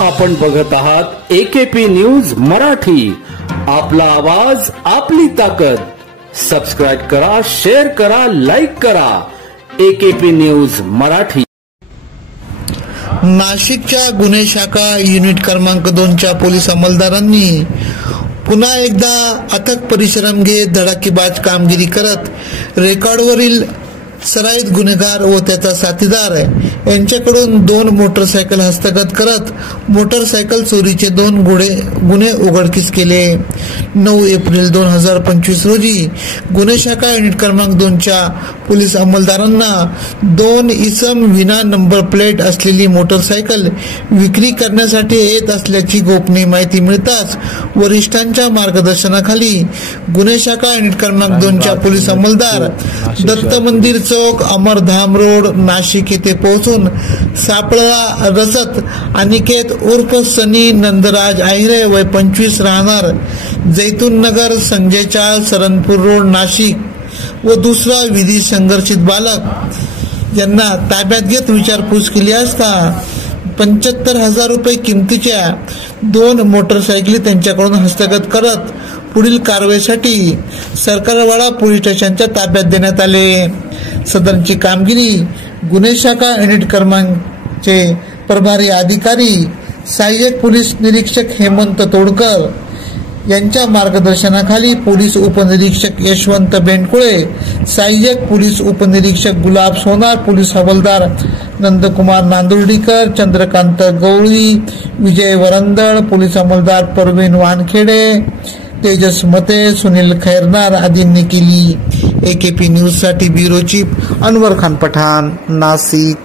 आपण बघत आहात AKP न्यूज मराठी. आपला आवाज आपली ताकद. सबस्क्राइब करा, शेअर करा, लाईक करा. AKP news Marathi. नाशिकच्या गुन्हे शाखा युनिट क्रमांक 2च्या पोलीस अंमलदारांनी पुन्हा एकदा अथक परिश्रम घेत धडाकेबाज कामगिरी करत रेकॉर्डवरील सराईत गुन्हेगार व त्याचा साथीदार यांच्याकडून 2 मोटरसायकल हस्तगत करत मोटरसायकल चोरीचे 2 गुन्हे उघडकीस केले. 9 एप्रिल 2025 रोजी गुन्हे शाखा युनिट क्रमांक 2च्या पोलीस अंमलदारांना 2 इसम विना नंबर प्लेट असलेली मोटरसायकल विक्री करण्यासाठी येत असल्याची गोपनीय माहिती मिळताच वरिष्ठांच्या मार्गदर्शनाखाली गुन्हे शाखा युनिट क्रमांक 2च्या पोलीस अंमलदार दत्त मंदिर चौक, अमरधाम रोड, नाशिक येथे पोहोचून सापळा रजत अनिकेत उर्फ सनी नंदराज आहिरे वय 25 राहणार जैतून नगर, संजय चाळ, सरनपूर रोड, नाशिक व दुसरा विधी संघर्षित बालक यांना ताब्यात घेत विचारपूस केली असता 75,000 रुपये किमतीच्या 2 मोटरसायकली त्यांच्याकडून हस्तगत करत पुढील कारवाईसाठी सरकारवाडा पोलीस स्टेशनच्या ताब्यात देण्यात आले. सदरची कामगिरी गुन्हे शाखा युनिट क्रमांकचे प्रभारी अधिकारी सहाय्यक पोलीस निरीक्षक हेमंत तोडकर यांच्या मार्गदर्शनाखाली पोलीस उपनिरीक्षक यशवंत बेंडकुळे, सहाय्यक पोलीस उपनिरीक्षक गुलाब सोनार, पोलीस हवालदार नंदकुमार नांदुर्डीकर, चंद्रकांत गवळी, विजय वरंदळ, पोलीस अंमलदार परवीन वानखेडे, तेजस मते, सुनील खैरनार आदींनी केली. AKP न्यूज साठी ब्युरो चीफ अनवर खान पठाण, नाशिक.